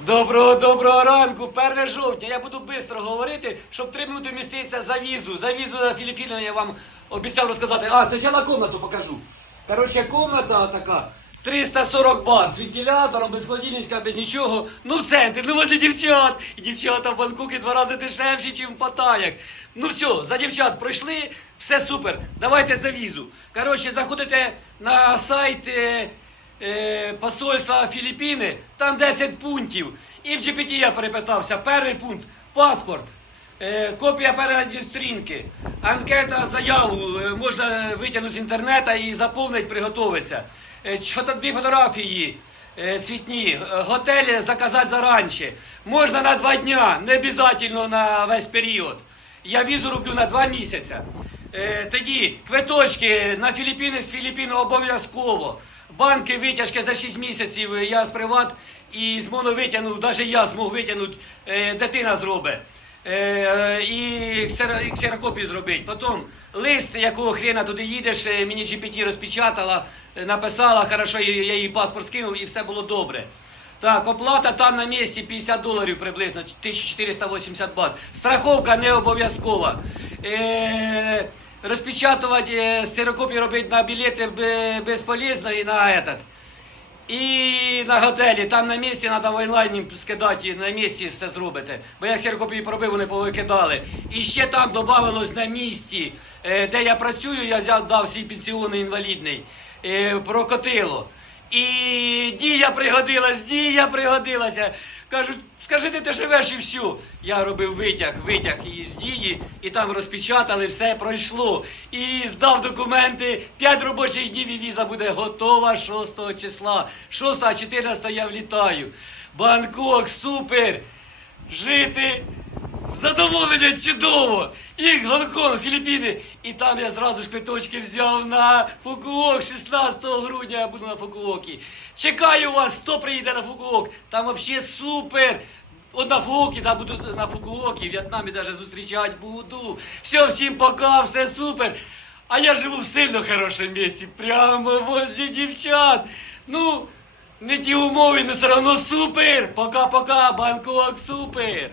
Доброго доброго ранку, 1 жовтня. Я буду швидко говорити, щоб три минути вміститися за візу. За візу на Філіппіни я вам обіцяв розказати. А, спочатку комнату покажу. Коротше, комната така. 340 бат з вентилятором, без холодильничка, без нічого. Ну, в центрі, ну возле дівчат. І дівчата в Бангкокі два рази дешевші, ніж в Паттаях. Ну все, за дівчат пройшли, все супер. Давайте за візу. Коротше, заходите на сайт. Е, посольства Філіппіни, там 10 пунктів. І в GPT я перепитався. Перший пункт паспорт. Е, копія передньої сторінки, анкета заяву е, можна витягнути з інтернету і заповнити, приготуватися. Дві фотографії цвітні, готелі заказати заранче. Можна на два дня, не обов'язково на весь період. Я візу роблю на два місяці. Тоді квиточки на Філіппіни з Філіппін обов'язково. Банки витяжки за 6 місяців е, я з приват і з моно витягнув, навіть я змог витягнути, е, дитина зробить. Е, і ксерокопію зробити. Потім лист, якого хрена туди їдеш, мені GPT розпечатала, написала, хорошо, я їй паспорт скинув і все було добре. Так, оплата там на місці 50 доларів приблизно, 1480 бат. Страховка не обов'язкова. Е, розпечатувати е, робити на білети бе- безполезно і на этот. І на готелі, там на місці треба в онлайні скидати, на місці все зробите. Бо як сірокопії пробив, вони повикидали. І ще там додавалось на місці, е, де я працюю, я взяв, дав свій пенсіонний інвалідний, е, прокотило. І дія пригодилась, дія пригодилася. Кажуть, скажи, де ти живеш і всю. Я робив витяг, витяг із дії, і там розпечатали, все пройшло. І здав документи, 5 робочих днів і віза буде готова 6 числа. 6 а 14 я влітаю. Бангкок, супер! Жити! Задоволення чудово! І Гонконг, Філіппіни. І там я зразу ж квиточки взяв на Фукуок. 16 грудня я буду на Фукуокі. Чекаю вас, хто приїде на Фукуок. Там взагалі супер. От на Фукуокі, да, буду на Фукуокі, в В'єтнамі навіть зустрічати буду. Все, всім пока, все супер. А я живу в сильно хорошому місці, прямо возле дівчат. Ну, не ті умови, але все одно супер. Пока-пока, Бангкок, супер.